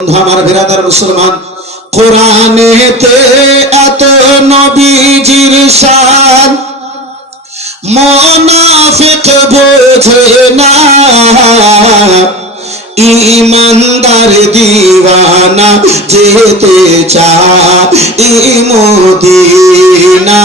আমার বিরাদার মুসলমান, কোরআনেতে এত নবীজির শান মুনাফিক বোঝে না, ঈমানদার দিওয়ানা যেতে চায় মদিনা,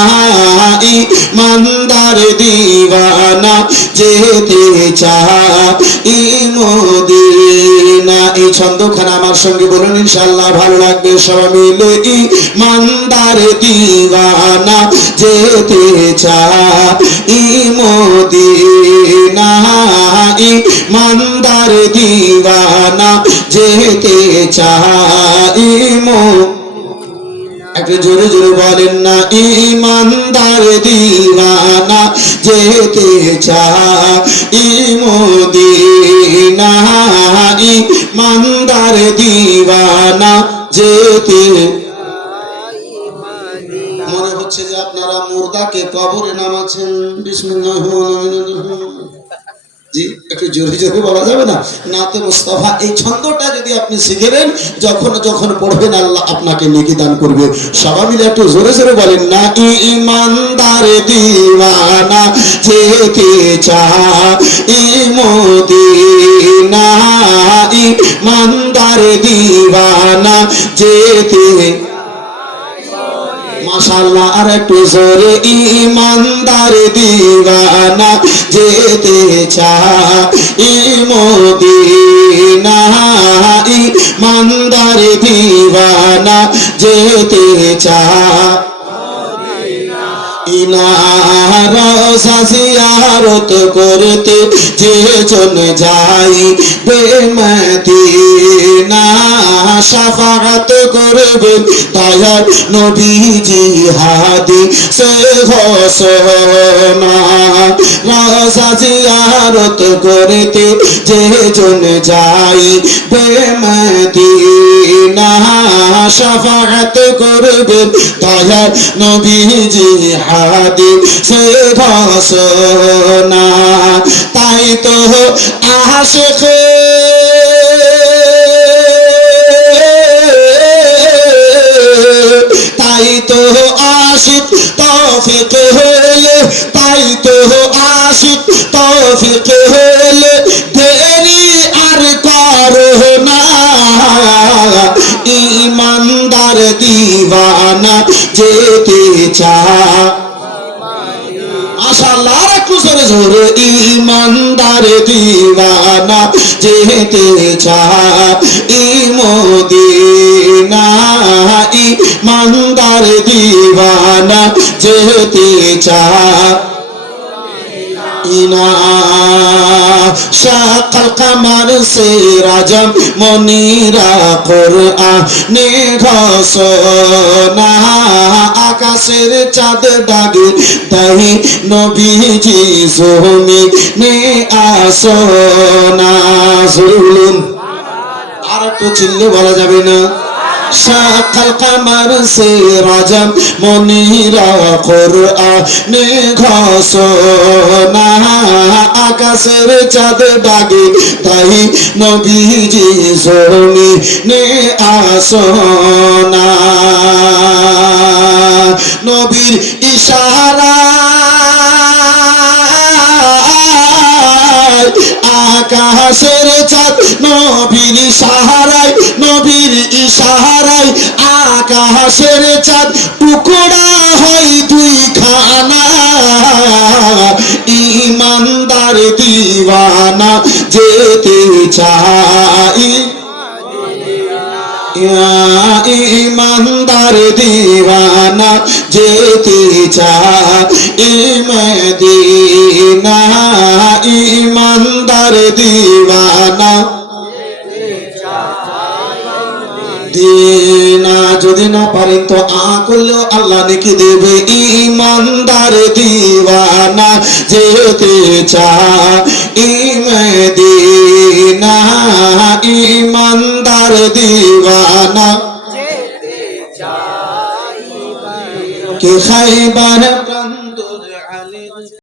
ঈমানদার দিওয়ানা যেতে চায় মদিনা। এই ছন্দখানা আমার সঙ্গে বলুন ইনশাআল্লাহ, ভালো লাগবে সবাই মিলে। ঈমানদার দিওয়ানা যেতে চায় মদিনা, ঈমানদার দিওয়ানা যেতে চাই মদিনা। একটু জোরে জোরে বলেন না, ঈমানদার দিওয়ানা যেতে চাই মদিনা, ঈমানদার দিওয়ানা যেতে। মনে হচ্ছে যে আপনারা মুর্দাকে কবরে নামাচ্ছেন। বিসমিল্লাহির রহমানির রহিম। জি, একটু জোরে জোরে বলা যাবে না? নাতে মুস্তাফা এই ছন্দটা যদি আপনি শিখে নেন, যখন যখন পড়বেন আল্লাহ আপনাকে নেকি দান করবে। সবাই মিলে একটু জোরে জোরে বলেন না, ঈমানদার দিওয়ানা যেতে চায় মদিনা, ঈমানদার দিওয়ানা যেতে। মাশাআল্লাহ, আর একটু জোরে, ঈমানদার দিওয়ানা যেতে চায় মদিনা, ঈমানদার দিওয়ানা যেতে চায়। রওজা জিয়ারত করতে যে জন যাই বেমদিনা, শাফাআত করবেন দয়ার নবীজি হাদিসে ঘোষণা। রওজা জিয়ারত করতে যে জন যাই বেমদিনা, শাফাআত করবেন দয়ার নবীজি হাদিসে ঘোষণা। তাই তো আশিক তাই তো আশিক তৌফিক হলে, তাই তো আশিক তৌফিক হলে দেরি আর করো না, ঈমানদার দিওয়ানা যেতে চায়। মাশাআল্লাহ, আর একটু জোরে জোরে, ঈমানদার দিওয়ানা যেতে চায় মদিনা, ঈমানদার দিওয়ানা যেতে চায়। শাকাল কামার সিরাজম মনিরা কোরআনে ঘোষণা, আকাশের চাঁদ ডাকে তাই নবীজি জমিনে আসনা। বলুন, আর একটু চিল্লে বলা যাবে না? শাকাল কামার সিরাজম মনিরা কোরআনে ঘোষণা, আকাশের চাঁদ ডাকে তাই নবীজি জমিনে আসনা। নবীর ইশারা আকাশের চাঁদ, নবীর ইশারায়, নবীর ইশারায় আকাশের চাঁদ টুকরা হয় দুই খানা, ঈমানদার দিওয়ানা যেতে চায়। ঈমানদার দিওয়ানা যেতে চায় মদিনা, ঈমানদার দিওয়ানা দিনা। যদি না পারেন তো আ করলেও আল্লাহ নেকি দেবে। ঈমানদার দিওয়ানা যেতে চায় মদিনা, ঈমানদার দিওয়ানা যেতে চায়। কে খাইবার